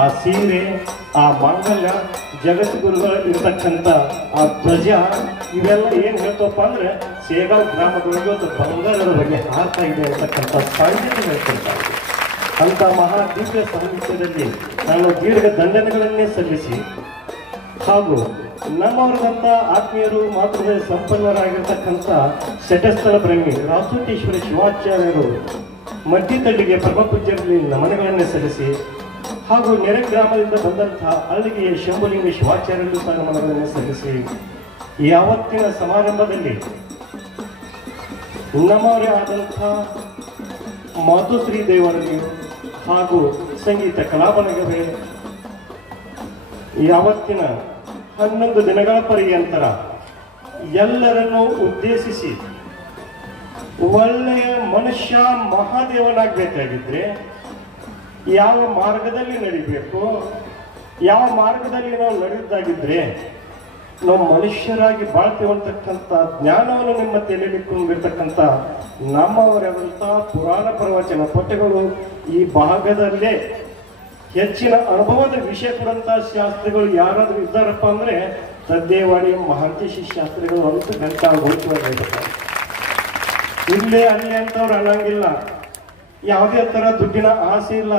ಆ ಸೀರೆ, ಆ ಮಾಂಗಲ್ಯ, ಜಗದ್ಗುರುಗಳು ಇರ್ತಕ್ಕಂಥ ಆ ಧ್ವಜ, ಇವೆಲ್ಲ ಏನ್ ಹೇಳ್ತಪ್ಪ ಅಂದ್ರೆ ಸೇಗಾವ್ ಗ್ರಾಮದೊಳಗೆ ಒಂದು ಬಂಗಾರದ ಬಗ್ಗೆ ಹಾರ್ತಾ ಇದೆ ಅಂತಕ್ಕಂಥ ಸಾಹಿತ್ಯ ಹೇಳ್ತಿರ್ತಾರೆ. ಅಂತ ಮಹಾ ದಿವ್ಯ ಸಾಹಿತ್ಯದಲ್ಲಿ ನಾನು ದೀರ್ಘ ದಂಡನೆಗಳನ್ನೇ ಸಲ್ಲಿಸಿ ಹಾಗೂ ನಮ್ಮವರದಂತ ಆತ್ಮೀಯರು ಮಾತ್ರ ಸಂಪನ್ನರಾಗಿರ್ತಕ್ಕಂಥ ಶಟಸ್ಥಳ ಪ್ರೇಮಿ ರಾಸೋಟೇಶ್ವರ ಶಿವಾಚಾರ್ಯರು ಮಧ್ಯತಳ್ಳಿಗೆ ಪರಮಪೂಜ್ಯರಲ್ಲಿ ನಮನಗಳನ್ನೇ ಸಲ್ಲಿಸಿ ಹಾಗೂ ನೆರೆ ಗ್ರಾಮದಿಂದ ಬಂದಂತಹ ಅಲ್ಲಿಗೆ ಶಂಭುಲಿಂಗ ಶಿವಾಚಾರ್ಯರು ಸಹ ನಮನಗಳನ್ನು ಸಲ್ಲಿಸಿ ಯಾವತ್ತಿನ ಸಮಾರಂಭದಲ್ಲಿ ನಮ್ಮವರೇ ಆದಂಥ ಮಾತುಶ್ರೀ ದೇವರಿಗೆ ಹಾಗೂ ಸಂಗೀತ ಕಲಾಬಲಗವೇ ಯಾವತ್ತಿನ 11 ದಿನಗಳ ಪರ್ಯಂತರ ಎಲ್ಲರನ್ನೂ ಉದ್ದೇಶಿಸಿ ಒಳ್ಳೆಯ ಮನುಷ್ಯ ಮಹಾದೇವನಾಗಬೇಕಾಗಿದ್ರೆ ಯಾವ ಮಾರ್ಗದಲ್ಲಿ ನಡಿಬೇಕು, ಯಾವ ಮಾರ್ಗದಲ್ಲಿ ನಾವು ನಡೆದಾಗಿದ್ರೆ ನಾವು ಮನುಷ್ಯರಾಗಿ ಬಾಳ್ತೀವಂತಕ್ಕಂಥ ಜ್ಞಾನವನ್ನು ನಿಮ್ಮ ತಲೆಯಲ್ಲಿ ತುಂಬಿರ್ತಕ್ಕಂಥ ನಮ್ಮವರಾದಂಥ ಪುರಾಣ ಪ್ರವಚನ ಪಠ್ಯಗಳು ಈ ಭಾಗದಲ್ಲೇ ಹೆಚ್ಚಿನ ಅನುಭವದ ವಿಷಯ ಕೊಡುವಂಥ ಶಾಸ್ತ್ರಿಗಳು ಯಾರಾದರೂ ಇದ್ದಾರಪ್ಪ ಅಂದ್ರೆ ತದ್ದೇವಾಡಿ ಮಹಾಂತೇಶಿ ಶಾಸ್ತ್ರಿಗಳು ಅಂತ ಗಂಟಾ ಘೋಷಿಸಿದ್ದಾರೆ. ಇಲ್ಲೇ ಅಲ್ಲಿ ಅಂತವ್ರು ಅನ್ನಂಗಿಲ್ಲ, ಯಾವುದೇ ತರ ದುಡ್ಡಿನ ಆಸೆ ಇಲ್ಲ,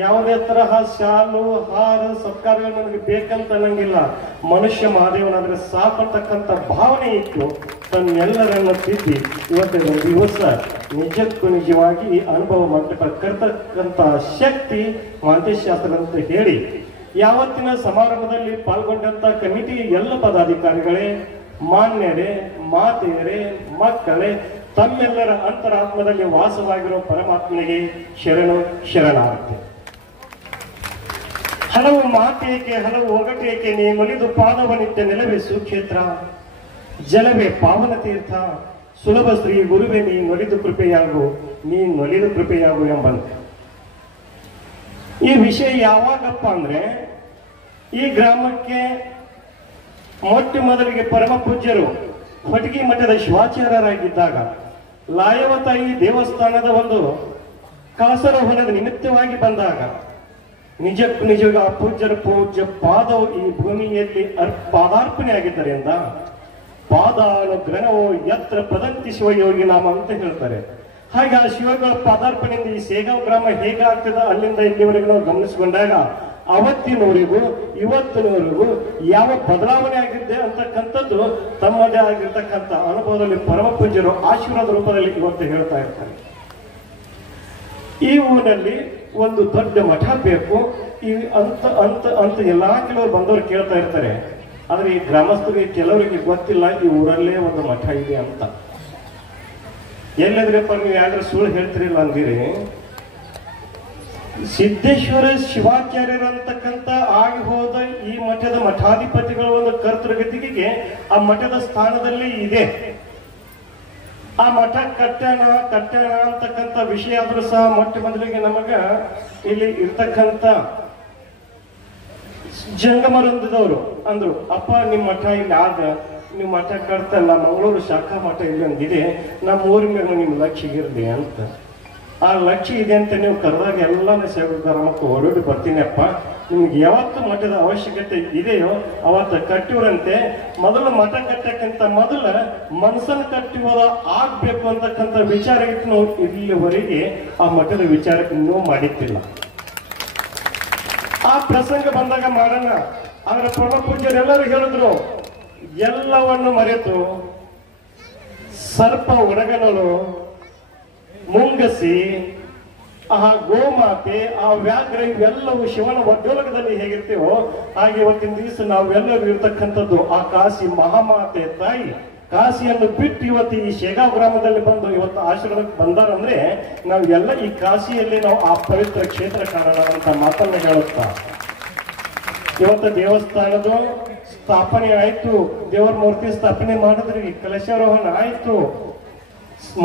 ಯಾವುದೇ ತರಹ ಶಾಲು ಹಾರ ಸತ್ಕಾರಗಳು ನನಗೆ ಬೇಕಂತ ಅನ್ನಂಗಿಲ್ಲ. ಮನುಷ್ಯ ಮಹಾದೇವನಾದ್ರೆ ಸಾಕಂತಕ್ಕಂಥ ಭಾವನೆ ಇಟ್ಟು ತನ್ನೆಲ್ಲರನ್ನು ತಿದ್ದಿ ಇವತ್ತಿನ ದಿವಸ ನಿಜಕ್ಕೂ ನಿಜವಾಗಿ ಅನುಭವ ಮಂಟಪ ಕರ್ತಕ್ಕಂಥ ಶಕ್ತಿ ಮಹಾಂತೇಶ ಶಾಸ್ತ್ರ ಅಂತ ಹೇಳಿ ಯಾವತ್ತಿನ ಸಮಾರಂಭದಲ್ಲಿ ಪಾಲ್ಗೊಂಡಂತ ಕಮಿಟಿ ಎಲ್ಲ ಪದಾಧಿಕಾರಿಗಳೇ, ಮಾನ್ಯರೇ, ಮಾತೆಯರೇ, ಮಕ್ಕಳೇ, ತಮ್ಮೆಲ್ಲರ ಅಂತರಾತ್ಮದಲ್ಲಿ ವಾಸವಾಗಿರೋ ಪರಮಾತ್ಮನಿಗೆ ಶರಣು ಶರಣಾರ್ಥಿ. ಹಲವು ಮಾತೇಕೆ ಹಲವು ಒಗಟೇಕೆ ನೀ ಮಲಿದು ಪಾದವನಿತ್ಯ ನೆಲವೇ ಸುಕ್ಷೇತ್ರ, ಜಲವೇ ಪಾವನ ತೀರ್ಥ, ಸುಲಭ ಶ್ರೀ ಗುರುವೇ ನೀ ನೊಲಿದು ಕೃಪೆಯಾಗು, ನೀ ನೊಲಿದು ಕೃಪೆಯಾಗು ಎಂಬಂತೆ. ಈ ವಿಷಯ ಯಾವಾಗಪ್ಪ ಅಂದ್ರೆ ಈ ಗ್ರಾಮಕ್ಕೆ ಮೊಟ್ಟ ಮೊದಲಿಗೆ ಪರಮ ಪೂಜ್ಯರು ಹೊಟಗಿ ಮಠದ ಶಿವಾಚಾರ್ಯರಾಗಿದ್ದಾಗ ಲಾಯವತಾಯಿ ದೇವಸ್ಥಾನದ ಒಂದು ಕಳಸರೋಹಣದ ನಿಮಿತ್ತವಾಗಿ ಬಂದಾಗ ನಿಜಕ್ಕೂ ನಿಜವಾಗ ಪೂಜ್ಯರ ಪೂಜ್ಯ ಪಾದವು ಈ ಭೂಮಿಯಲ್ಲಿ ಪಾದಾರ್ಪಣೆ ಆಗಿದ್ದರಿಂದ ಪಾದಾನುಗ್ರಹವು ಯತ್ರ ಪದಂತಿ ಶಿವಯೋಗಿ ನಾಮ ಅಂತ ಹೇಳ್ತಾರೆ. ಹಾಗೆ ಆ ಶಿವಗಳ ಪಾದಾರ್ಪಣೆಯಿಂದ ಈ ಸೇಗಾವ್ ಗ್ರಾಮ ಹೇಗಾಗ್ತದ ಅಲ್ಲಿಂದ ಇಲ್ಲಿವರೆಗೂ ನಾವು ಗಮನಿಸಿಕೊಂಡಾಗ ಅವತ್ತಿನವರೆಗೂ ಇವತ್ತಿನವರೆಗೂ ಯಾವ ಬದಲಾವಣೆ ಆಗಿದ್ದೆ ಅಂತಕ್ಕಂಥದ್ದು ತಮ್ಮದೇ ಆಗಿರ್ತಕ್ಕಂಥ ಅನುಭವದಲ್ಲಿ ಪರಮ ಪೂಜ್ಯರು ಆಶೀರ್ವಾದ ರೂಪದಲ್ಲಿ ಇವತ್ತು ಹೇಳ್ತಾ ಇರ್ತಾರೆ. ಈ ಊರಿನಲ್ಲಿ ಒಂದು ದೊಡ್ಡ ಮಠ ಬೇಕು ಈ ಅಂತ ಅಂತ ಅಂತ ಎಲ್ಲಾ ಕೆಲವರು ಬಂದವರು ಕೇಳ್ತಾ ಇರ್ತಾರೆ. ಆದ್ರೆ ಈ ಗ್ರಾಮಸ್ಥರಿಗೆ ಕೆಲವರಿಗೆ ಗೊತ್ತಿಲ್ಲ ಈ ಊರಲ್ಲೇ ಒಂದು ಮಠ ಇದೆ ಅಂತ. ಎಲ್ಲದ್ರಪ್ಪ ನೀವು ಯಾರು ಸುಳ್ಳು ಹೇಳ್ತಿರಿಲ್ಲ ಅಂದಿರಿ. ಸಿದ್ದೇಶ್ವರ ಶಿವಾಚಾರ್ಯರಂತಕ್ಕಂಥ ಆಗಿ ಹೋದ ಈ ಮಠದ ಮಠಾಧಿಪತಿಗಳ ಒಂದು ಕರ್ತೃಗತಿಗೆ ಆ ಮಠದ ಸ್ಥಾನದಲ್ಲಿ ಇದೆ. ಆ ಮಠ ಕಟ್ಟಣ ಅಂತಕ್ಕಂಥ ವಿಷಯ ಆದ್ರೂ ಸಹ ಮೊಟ್ಟ ಮೊದಲಿಗೆ ನಮಗ ಇಲ್ಲಿ ಇರ್ತಕ್ಕಂಥ ಜಂಗಮರಂದದವರು ಅಂದ್ರು, ಅಪ್ಪ ನಿಮ್ಮ ಮಠ ಇಲ್ಲಿ ಆಗ ನೀವು ಮಠ ಕಟ್ತಲ್ಲ, ಮಂಗಳೂರು ಶಾಖಾ ಮಠ ಇಲ್ಲಿ ಒಂದಿದೆ, ನಮ್ಮ ಊರಿನ ಮೇಲೆ ನಿಮ್ ಲಕ್ಷ್ಯ ಇರ್ಲಿ ಅಂತ. ಆ ಲಕ್ಷ್ಯ ಇದೆ ಅಂತ ನೀವು ಕರೆದಾಗ ಎಲ್ಲ ಸೇವಕರಮಕ್ಕೆ ಹೊರಡಿ ಬರ್ತೀನಪ್ಪ, ನಿಮ್ಗೆ ಯಾವತ್ತು ಮಠದ ಅವಶ್ಯಕತೆ ಇದೆಯೋ ಅವತ್ತು ಕಟ್ಟಿವರಂತೆ. ಮೊದಲು ಮಠ ಕಟ್ಟಕ್ಕಂತ ಮೊದಲ ಮನಸ್ಸನ್ನು ಕಟ್ಟುವ ಆಗ್ಬೇಕು ಅಂತಕ್ಕಂಥ ವಿಚಾರ ಇಟ್ಟು ನಾವು ಇಲ್ಲಿವರೆಗೆ ಆ ಮಠದ ವಿಚಾರಕ್ಕೆ ಇನ್ನೂ ಮಾಡಿತ್ತಿಲ್ಲ. ಆ ಪ್ರಸಂಗ ಬಂದಾಗ ಮಾಡೋಣ. ಆದ್ರೆ ಪರಮ ಪೂಜ್ಯರೆಲ್ಲರೂ ಹೇಳಿದ್ರು, ಎಲ್ಲವನ್ನು ಮರೆತು ಸರ್ಪ ಒಣಗನಲು, ಮುಂಗಸಿ, ಆ ಗೋಮಾತೆ, ಆ ವ್ಯಾಘ್ರ ಇವೆಲ್ಲವೂ ಶಿವನ ಒಡ್ಡೋಲಕದಲ್ಲಿ ಹೇಗಿರ್ತೀವೋ ಹಾಗೆ ಇವತ್ತಿನ ದಿವಸ ನಾವೆಲ್ಲರೂ ಇರ್ತಕ್ಕಂಥದ್ದು ಆ ಕಾಶಿ ಮಹಾಮಾತೆ ತಾಯಿ ಕಾಶಿಯನ್ನು ಬಿಟ್ಟು ಇವತ್ತು ಈ ಶೇಗಾವ್ ಗ್ರಾಮದಲ್ಲಿ ಬಂದು ಇವತ್ತು ಆಶ್ರಮಕ್ಕೆ ಬಂದಾರಂದ್ರೆ ನಾವೆಲ್ಲ ಈ ಕಾಶಿಯಲ್ಲಿ ನಾವು ಆ ಪವಿತ್ರ ಕ್ಷೇತ್ರ ಕಾರಣ ಅಂತ ಮಾತನ್ನ ಹೇಳುತ್ತಾ ಇವತ್ತು ದೇವಸ್ಥಾನದ ಸ್ಥಾಪನೆ ಆಯ್ತು, ದೇವರ ಮೂರ್ತಿ ಸ್ಥಾಪನೆ ಮಾಡಿದ್ರಿ, ಕಲಶಾರೋಹಣ ಆಯ್ತು,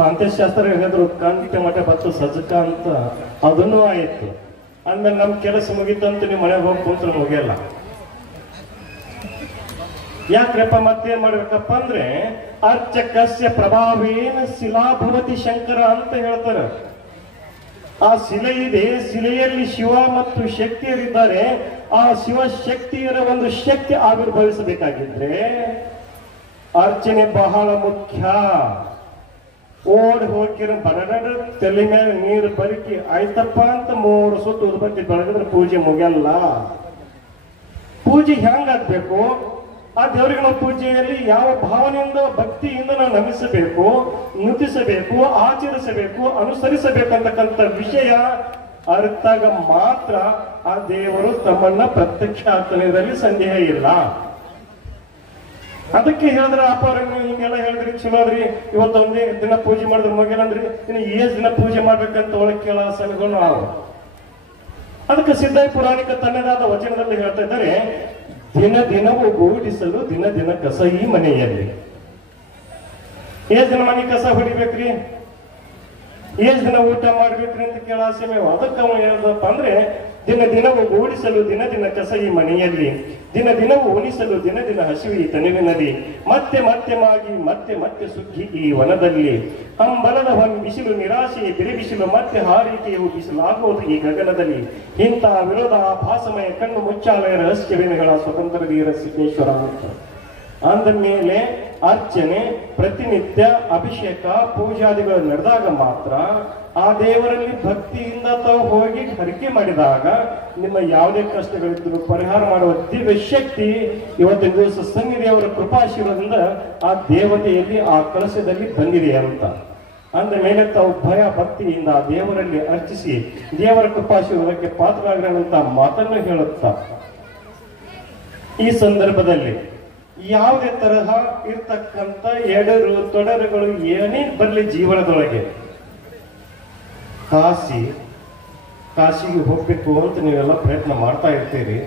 ಅಂತಃಶಾಸ್ತ್ರ ಹೇಳಿದ್ರು ಕಂಠ ಮಠ ಬತ್ತು ಸಜ್ಜಕ ಅಂತ, ಅದನ್ನೂ ಆಯ್ತು. ಆಮೇಲೆ ನಮ್ ಕೆಲಸ ಮುಗಿತಂತ ನೀವು ಮನೆಗೆ ಹೋಗಿ ಕುಂತ್ರೆ ಮುಗಿಯಲ್ಲ. ಯಾಕ್ರಪ್ಪ ಮತ್ತೇನ್ ಮಾಡ್ಬೇಕಪ್ಪ ಅಂದ್ರೆ ಅರ್ಚಕಸ್ಯ ಪ್ರಭಾವೇನ ಶಿಲಾಭವತಿ ಶಂಕರ ಅಂತ ಹೇಳ್ತಾರೆ. ಆ ಶಿಲೆ ಇದೆ, ಶಿಲೆಯಲ್ಲಿ ಶಿವ ಮತ್ತು ಶಕ್ತಿಯರಿದ್ದಾರೆ. ಆ ಶಿವ ಶಕ್ತಿಯರ ಒಂದು ಶಕ್ತಿ ಆವಿರ್ಭವಿಸಬೇಕಾಗಿದ್ರೆ ಅರ್ಚನೆ ಬಹಳ ಮುಖ್ಯ. ಓಡಿ ಹೋಗಿರ ಬರಡ ತಲೆ ಮೇಲೆ ನೀರು ಬರಿಕಿ ಆಯ್ತಪ್ಪ ಅಂತ 3 ಸುತ್ತು ಉದ್ಬತ್ತಿ ಬೆಳಗಿದ್ರೆ ಪೂಜೆ ಮುಗಿಯಲ್ಲ. ಪೂಜೆ ಹೆಂಗಾಗ್ಬೇಕು? ಆ ದೇವರಿಗೆ ನಾವು ಪೂಜೆಯಲ್ಲಿ ಯಾವ ಭಾವನೆಯಿಂದ ಭಕ್ತಿಯಿಂದ ನಾವು ನಮಿಸಬೇಕು, ನುತಿಸಬೇಕು, ಆಚರಿಸಬೇಕು, ಅನುಸರಿಸಬೇಕಂತಕ್ಕಂಥ ವಿಷಯ ಅರ್ಥಾಗ ಮಾತ್ರ ಆ ದೇವರು ತಮ್ಮನ್ನ ಪ್ರತ್ಯಕ್ಷ ಆಗ್ತಾನೆ, ಇದರಲ್ಲಿ ಸಂದೇಹ ಇಲ್ಲ. ಅದಕ್ಕೆ ಹೇಳಿದ್ರೆ ಅಪ್ಪ ನೀವು ಹಿಂಗೆಲ್ಲ ಹೇಳಿದ್ರಿ ಚಲೋದ್ರಿ, ಇವತ್ತೊಂದೇ ದಿನ ಪೂಜೆ ಮಾಡಿದ್ರೆ ಮುಗಿಯಲ್ಲಂದ್ರಿ, ಇನ್ನು ಏಸ್ ದಿನ ಪೂಜೆ ಮಾಡ್ಬೇಕಂತ ಒಳಗೆ ಕೇಳೋ ಸಲಹೆಗಳು ನಾವು. ಅದಕ್ಕೆ ಸಿದ್ಧಾಯ ಪುರಾಣಿಕ ತನ್ನದಾದ ವಚನದಲ್ಲಿ ಹೇಳ್ತಾ ಇದ್ದಾರೆ, ದಿನ ದಿನವೂ ಗೂಡಿಸಲು ದಿನ ದಿನ ಕಸ ಈ ಮನೆಯಲ್ಲಿ. ಏಸ್ ದಿನ ಮನೆ ಕಸ ಹೊಡಿಬೇಕ್ರಿ, ಏಸ್ ದಿನ ಊಟ ಮಾಡ್ಬೇಕ್ರಿ ಅಂತ ಕೇಳ ಆಸೆಮೇವ. ಅದಕ್ಕೆ ಅವ ಹೇಳ್ದಪ್ಪ ಅಂದ್ರೆ ದಿನ ದಿನವೂ ಗೂಡಿಸಲು ದಿನ ದಿನ ಕಸ ಈ ಮನೆಯಲ್ಲಿ, ದಿನ ದಿನವೂ ಉಣಿಸಲು ದಿನ ದಿನ ಹಸಿವು ಈ ತನುವಿನಲ್ಲಿ, ಮತ್ತೆ ಮತ್ತೆ ಮಾಗಿ ಮತ್ತೆ ಮತ್ತೆ ಸುಗ್ಗಿ ಈ ವನದಲ್ಲಿ, ಹಂಬಲದ ಬಿಸಿಲು ನಿರಾಶೆಯ ಬಿರಿ ಬಿಸಿಲು ಮತ್ತೆ ಹಾರಿಕೆಯು ಬಿಸಿಲಾಗುವುದು ಈ ಗಗನದಲ್ಲಿ, ಇಂಥ ವಿರೋಧಾಭಾಸಮಯ ಕಣ್ಣು ಮುಚ್ಚಾಲಯ ರಹಸ್ಯವೇನುಗಳ ಸ್ವತಂತ್ರ ವೀರ ಸಿದ್ದೇಶ್ವರ ಅಂತ ಅಂದ ಮೇಲೆ ಅರ್ಚನೆ ಪ್ರತಿನಿತ್ಯ ಅಭಿಷೇಕ ಪೂಜಾದಿಗಳು ನಡೆದಾಗ ಮಾತ್ರ ಆ ದೇವರಲ್ಲಿ ಭಕ್ತಿಯಿಂದ ತಾವು ಹೋಗಿ ಹರಿಕೆ ಮಾಡಿದಾಗ ನಿಮ್ಮ ಯಾವುದೇ ಕಷ್ಟಗಳಿದ್ರು ಪರಿಹಾರ ಮಾಡುವ ದಿವ್ಯ ಶಕ್ತಿ ಇವತ್ತಿನ ದಿವಸ ಸನ್ನಿಧಿಯವರ ಕೃಪಾಶೀಲದಿಂದ ಆ ದೇವತೆಯಲ್ಲಿ ಆ ಕಲಶದಲ್ಲಿ ಬಂದಿದೆ ಅಂತ ಅಂದ ಮೇಲೆ ತಾವು ಭಯ ಭಕ್ತಿಯಿಂದ ಆ ದೇವರಲ್ಲಿ ಅರ್ಚಿಸಿ ದೇವರ ಕೃಪಾಶೀಲಕ್ಕೆ ಪಾತ್ರರಾಗಿರುವಂತ ಮಾತನ್ನು ಹೇಳುತ್ತಾ ಈ ಸಂದರ್ಭದಲ್ಲಿ ಯಾವುದೇ ತರಹ ಇರ್ತಕ್ಕಂಥ ಎಡರು ತೊಡರುಗಳು ಏನೇ ಬರಲಿ ಜೀವನದೊಳಗೆ ಕಾಶಿಗೆ ಹೋಗ್ಬೇಕು ಅಂತ ನೀವೆಲ್ಲ ಪ್ರಯತ್ನ ಮಾಡ್ತಾ ಇರ್ತೀರಿ.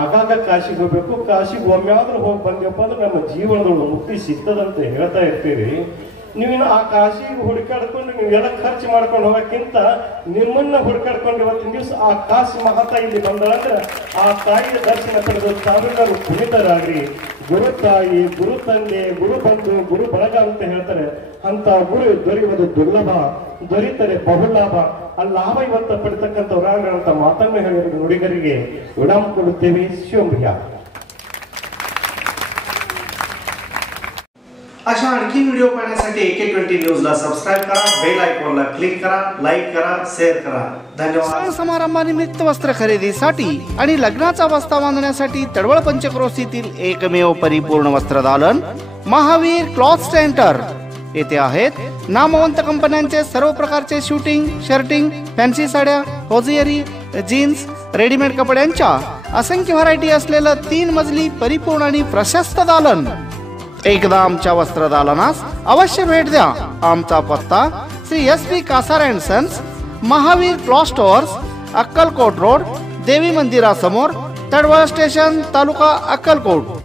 ಆಗಾಗ ಕಾಶಿಗೆ ಹೋಗ್ಬೇಕು, ಕಾಶಿಗೆ ಒಮ್ಮೆಯಾದ್ರೂ ಹೋಗಿ ಬಂದ್ಯಪ್ಪ ಅಂದ್ರೆ ನಮ್ಮ ಜೀವನದೊಳಗೆ ಮುಕ್ತಿ ಸಿಗ್ತದಂತ ಹೇಳ್ತಾ ಇರ್ತೀರಿ. ನೀವಿನ್ನು ಆ ಕಾಶಿಗೆ ಹುಡುಕಾಡ್ಕೊಂಡು ನೀವೆಲ್ಲ ಖರ್ಚು ಮಾಡ್ಕೊಂಡು ಹೋಗಕ್ಕಿಂತ ನಿಮ್ಮನ್ನ ಹುಡುಕಾಡ್ಕೊಂಡು ಇವತ್ತಿನ ದಿವಸ ಆ ಕಾಶಿ ಮಹಾತಾಯಿ ಇಲ್ಲಿ ಬಂದಳಂದ್ರೆ ಆ ತಾಯಿಯ ದರ್ಶನ ಪಡೆದು ತಾವೆಲ್ಲರೂ ಪುನೀತರಾಗ್ರಿ. ಗುರು ತಾಯಿ, ಗುರು ತಂದೆ, ಗುರು ಬಂಧು, ಗುರು ಬಳಗ ಅಂತ ಹೇಳ್ತಾರೆ. ಅಂತ ಗುರು ದೊರೆಯುವುದು ದುರ್ಲಭ, ದೊರೀತರೆ ಬಹುಲಾಭ. ಆ ಲಾಭ ಇವತ್ತ ಪಡಿತಕ್ಕಂಥವ್ರಾಗಂತ ಮಾತನ್ನು ಹೇಳಿದ ನುಡಿಗರಿಗೆ ವಿರಾಮ ಕೊಡುತ್ತೇವೆ. ಶಿವಮಯ್ಯ. अशा आणखी व्हिडिओ पाहण्यासाठी AK20 न्यूजला सबस्क्राईब करा, बेल आयकॉनला क्लिक करा, लाईक करा, शेअर करा. धन्यवाद. सण समारंभानिमित्त वस्त्र खरेदीसाठी आणि लग्नाचा बस्ता बांधण्यासाठी तडवळ पंचक्रोशीतील एकमेव परिपूर्ण वस्त्रदालन महावीर क्लॉथ सेंटर येथे आहेत. नामवंत कंपन्यांचे सर्व प्रकारचे शूटिंग, शर्टिंग, फॅन्सी साड्या, होजियरी, जीन्स, रेडीमेड कपड्यांच्या असंख्य व्हरायटी असलेलं 3 मजली परिपूर्ण आणि प्रशस्त दालन. एकदा आमच्या वस्त्रदालनास अवश्य भेट द्या. आमचा पत्ता Shri SP Kasar and sons, Mahavir cloth stores, Akkalkot road, Devi मंदिरासमोर, तडवळ स्टेशन, तालुका अक्कलकोट.